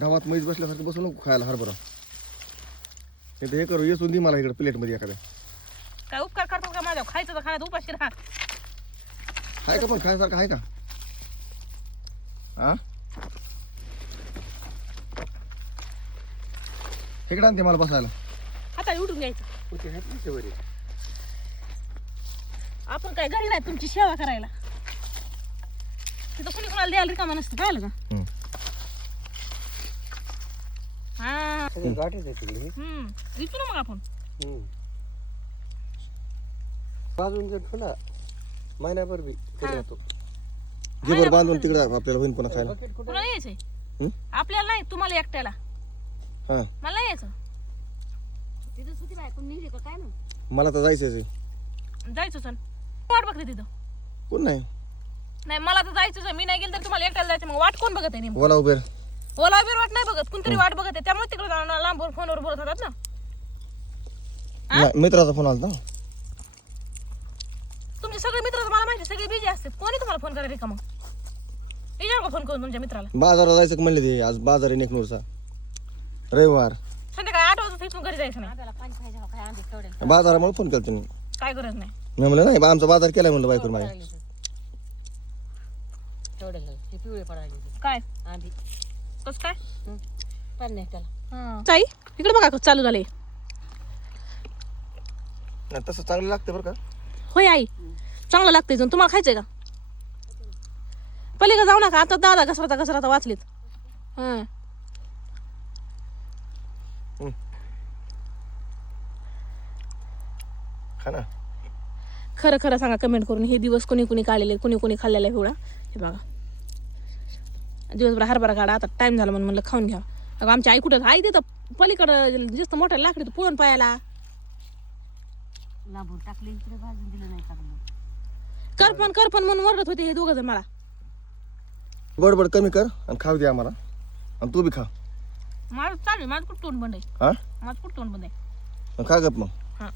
ढवात मैस बसल्यासारखं बसू नको खायला हरभरा. नाही तर हे करू येसून दे मला इकडे प्लेटमध्ये एखाद्या. काय उपकार करतो का माझ्या? खायचं तर खाण्यात उपाशी राहा. आहे का पण खायसारखं आहे का? हा इकडे आणते मला बसायला. आता उठून घ्यायचं. आपण काय घरी नाही तुमची सेवा करायला. तिथं कुणी कुणाला द्यायला रिकामा नसतं कळलं का? हा विचारू ना मग आपण. बाजून जर ठेवला महिनाभर बी राहतो. जे बरं बांधून तिकडे आपल्याला होईन पुन्हा खायला. कुणाला यायचंय? आपल्याला नाही, तुम्हाला एकट्याला. हा मला नाही यायचं. तिथं सुती बाय कोण निघले का काय ना? मला तर जायचंच आहे. जायचं सण वाट बघते तिथं. कोण नाही नाही मला तर जायचंच आहे. मी नाही गेलं तर तुम्हाला एकट्याला जायचं. मग वाट कोण बघत आहे नेमकं? बोला उभेर. ओला बिर वाट नाही बघत, कोणतरी वाट बघत आहे. त्यामुळे तिकडे जाऊन लांबवर फोनवर बोलत होतात ना. नाही, मित्राचा फोन आला होता. तुमचे सगळे मित्र मला माहिती सगळे बिझी असतात. कोणी तुम्हाला फोन करायला का? मग विचार का फोन करून तुमच्या मित्राला. बाजाराला जायचं का म्हणले ते. आज बाजार आहे नेकनूरचा रविवार. संध्याकाळी 8 वाजता इथून घरी जायचं नाही. आपल्याला पाणी पाहिजे हो, काय आंबे तोडेल. बाजारामुळे फोन केला तुम्ही. काय गरज नाही. मी म्हणलं नाही आमचा बाजार केलाय म्हणलं बायकोन माझ्या. तोडेल ते पिवळे पडायचे काय आंबे. कस काय पाणी नाही त्याला. ताई इकडे बघा कसं चालू झालंय. तसं चांगलं लागतं बरं का. होय आई चांगलं लागतंय. तुम्हाला खायचंय का? पलीकडे जाऊ नका. आता दादा घसरता वाचलीत. खा ना. खरं खरं सांगा कमेंट करून. हे दिवस कोणी कोणी काढलेले, कोणी कोणी खाल्लेला आहे पिवळा. हे बघा दिवसभर हरभरा काढा. आता टाइम झाला म्हणून म्हणलं खाऊन घ्या. अगं आमची आई कुठं आई देतं पलीकडं जास्त मोठ्या लाकडी पुरण पायाला. लांबून टाकले इकडे भाजून दिलं नाही टाकलं. करपण म्हणून ओरडत होते हे दोघं जण मला. बडबड कमी कर आणि खाऊ दे आम्हाला. आणि तू बी खा. माझं चालेल. माझं कुठं तोंड बंद आहे. हा माझं कुठं तोंड बंद आहे. खा गप मग. हा